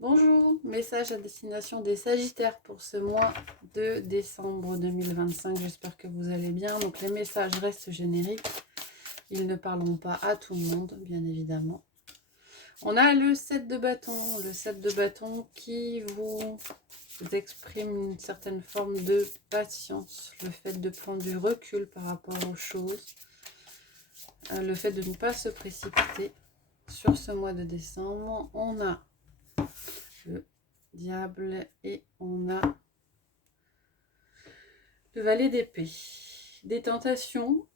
Bonjour, message à destination des Sagittaires pour ce mois de décembre 2025. J'espère que vous allez bien. Donc les messages restent génériques. Ils ne parleront pas à tout le monde, bien évidemment. On a le 7 de bâton. Le 7 de bâton qui vous exprime une certaine forme de patience. Le fait de prendre du recul par rapport aux choses. Le fait de ne pas se précipiter. Sur ce mois de décembre, on a le diable et on a le valet d'épée. Des tentations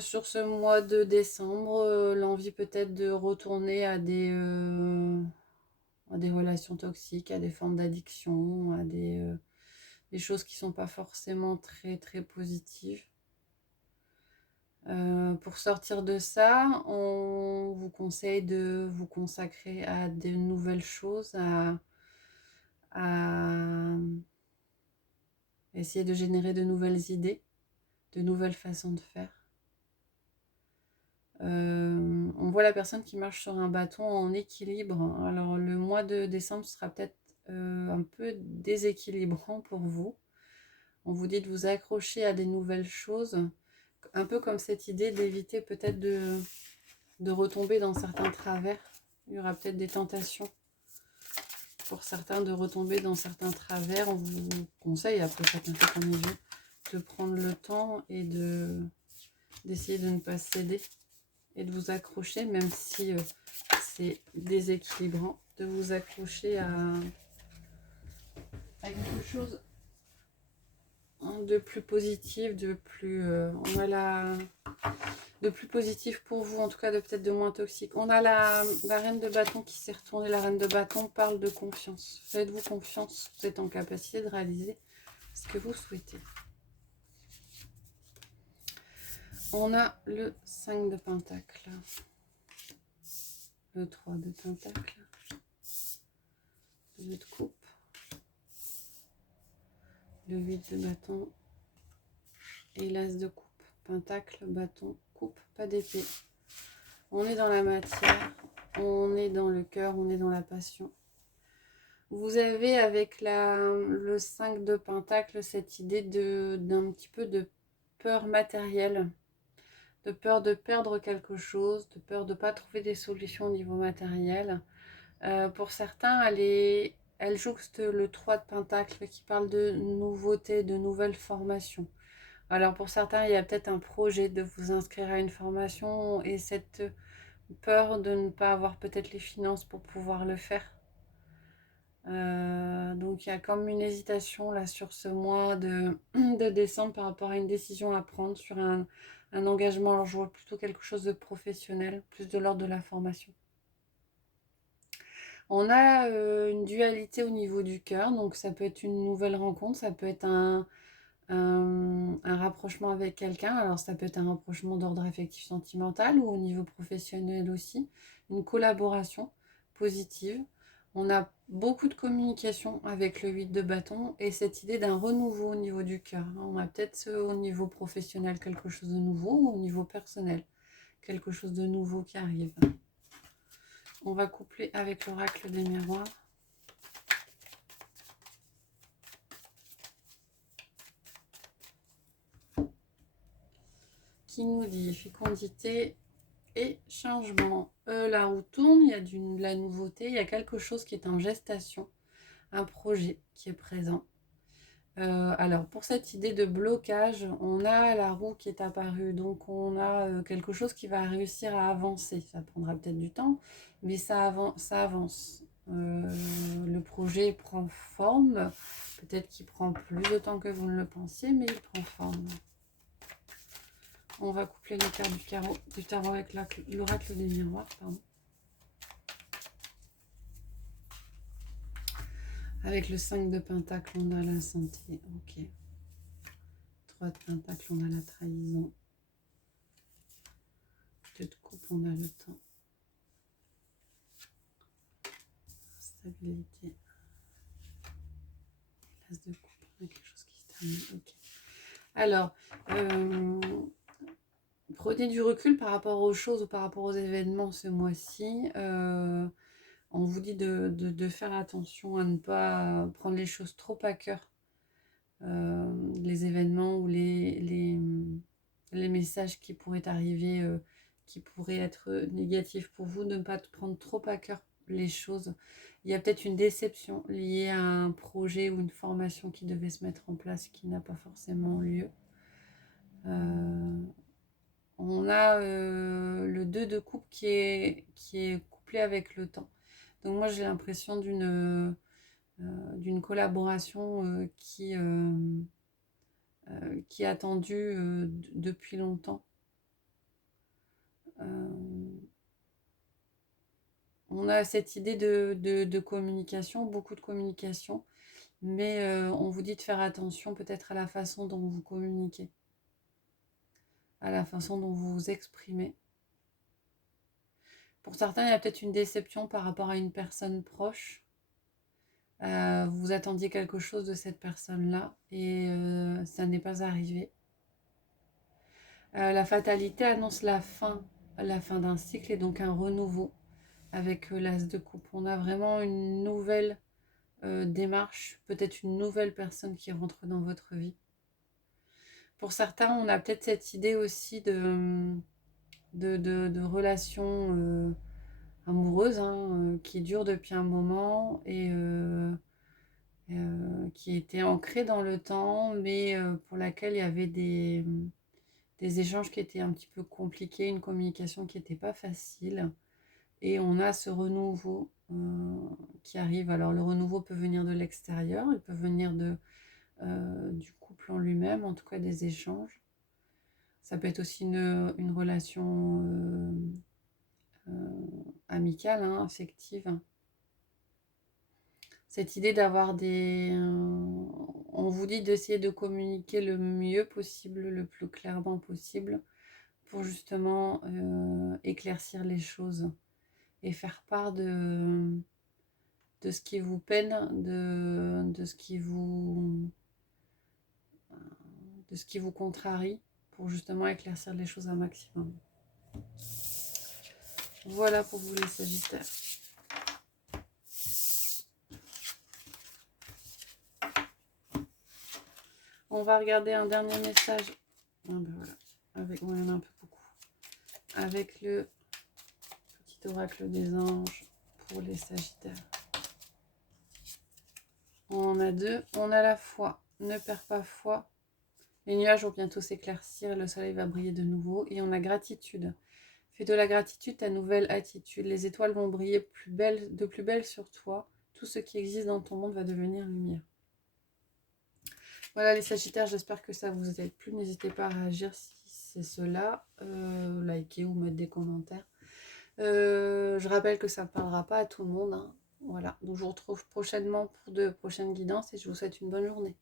sur ce mois de décembre, l'envie peut-être de retourner à des relations toxiques, à des formes d'addiction, à des choses qui ne sont pas forcément très très positives. Pour sortir de ça, on vous conseille de vous consacrer à de nouvelles choses, à essayer de générer de nouvelles idées, de nouvelles façons de faire. On voit la personne qui marche sur un bâton en équilibre. Alors le mois de décembre sera peut-être un peu déséquilibrant pour vous. On vous dit de vous accrocher à des nouvelles choses, un peu comme cette idée d'éviter peut-être de retomber dans certains travers. Il y aura peut-être des tentations pour certains de retomber dans certains travers. On vous conseille, après chacun fait comme il veut, de prendre le temps et d'essayer de ne pas céder et de vous accrocher, même si c'est déséquilibrant, de vous accrocher à quelque chose de plus positif, de plus de plus positif pour vous, en tout cas de peut-être de moins toxique. On a la reine de bâton qui s'est retournée. La reine de bâton parle de confiance. Faites-vous confiance, vous êtes en capacité de réaliser ce que vous souhaitez. On a le 5 de pentacle, le 3 de pentacle, le 2 de coupe, le 8 de bâton et l'as de coupe. Pentacle, bâton, coupe, pas d'épée. On est dans la matière, on est dans le cœur, on est dans la passion. Vous avez avec le 5 de pentacle cette idée d'un petit peu de peur matérielle, de peur de perdre quelque chose, de peur de ne pas trouver des solutions au niveau matériel. Pour certains, elle jouxte le 3 de pentacle qui parle de nouveauté, de nouvelles formations. Alors pour certains, il y a peut-être un projet de vous inscrire à une formation et cette peur de ne pas avoir peut-être les finances pour pouvoir le faire. Donc il y a comme une hésitation là sur ce mois de décembre par rapport à une décision à prendre sur un engagement. Alors je vois plutôt quelque chose de professionnel, plus de l'ordre de la formation. On a une dualité au niveau du cœur, donc ça peut être une nouvelle rencontre, ça peut être un rapprochement avec quelqu'un. Alors ça peut être un rapprochement d'ordre affectif sentimental ou au niveau professionnel aussi, une collaboration positive. On a beaucoup de communication avec le 8 de bâton et cette idée d'un renouveau au niveau du cœur. On a peut-être au niveau professionnel quelque chose de nouveau ou au niveau personnel quelque chose de nouveau qui arrive. On va coupler avec l'oracle des miroirs. Qui nous dit fécondité et changement. La roue tourne, il y a de la nouveauté, il y a quelque chose qui est en gestation, un projet qui est présent. Alors pour cette idée de blocage, on a la roue qui est apparue, donc on a quelque chose qui va réussir à avancer. Ça prendra peut-être du temps, mais ça avance. Le projet prend forme, peut-être qu'il prend plus de temps que vous ne le pensiez, mais il prend forme. On va coupler les cartes du tarot avec l'oracle des miroirs, pardon. Avec le 5 de pentacle, on a la santé, ok. 3 de pentacle, on a la trahison. 2 de coupe, on a le temps. Stabilité. L'as de coupe, on a quelque chose qui se termine, ok. Alors, prenez du recul par rapport aux choses ou par rapport aux événements ce mois-ci. On vous dit de faire attention à ne pas prendre les choses trop à cœur. Les événements ou les messages qui pourraient arriver, qui pourraient être négatifs pour vous, de ne pas prendre trop à cœur les choses. Il y a peut-être une déception liée à un projet ou une formation qui devait se mettre en place qui n'a pas forcément lieu. On a le 2 de coupe qui est couplé avec le temps. Donc moi j'ai l'impression d'une collaboration qui est attendue depuis longtemps. On a cette idée de communication, beaucoup de communication, mais on vous dit de faire attention peut-être à la façon dont vous communiquez, à la façon dont vous vous exprimez. Pour certains, il y a peut-être une déception par rapport à une personne proche. Vous attendiez quelque chose de cette personne-là et ça n'est pas arrivé. La fatalité annonce la fin d'un cycle et donc un renouveau avec l'as de coupe. On a vraiment une nouvelle démarche, peut-être une nouvelle personne qui rentre dans votre vie. Pour certains, on a peut-être cette idée aussi de relations amoureuses qui durent depuis un moment et qui étaient ancrées dans le temps, mais pour laquelle il y avait des échanges qui étaient un petit peu compliqués, une communication qui n'était pas facile. Et on a ce renouveau qui arrive. Alors le renouveau peut venir de l'extérieur, il peut venir du couple en lui-même, en tout cas des échanges. Ça peut être aussi une relation amicale, affective. Cette idée d'avoir on vous dit d'essayer de communiquer le mieux possible, le plus clairement possible, pour justement éclaircir les choses et faire part de ce qui vous peine, de ce qui vous contrarie, pour justement éclaircir les choses un maximum. Voilà pour vous les Sagittaires. On va regarder un dernier message. Ah ben voilà. Avec, il y en a un peu beaucoup. Avec le petit oracle des anges pour les Sagittaires. On en a deux. On a la foi. Ne perds pas foi. Les nuages vont bientôt s'éclaircir et le soleil va briller de nouveau. Et on a gratitude. Fais de la gratitude ta nouvelle attitude. Les étoiles vont briller de plus belle sur toi. Tout ce qui existe dans ton monde va devenir lumière. Voilà les Sagittaires, j'espère que ça vous aide plu. N'hésitez pas à réagir si c'est cela. Liker ou mettre des commentaires. Je rappelle que ça ne parlera pas à tout le monde. Voilà, donc je vous retrouve prochainement pour de prochaines guidances et je vous souhaite une bonne journée.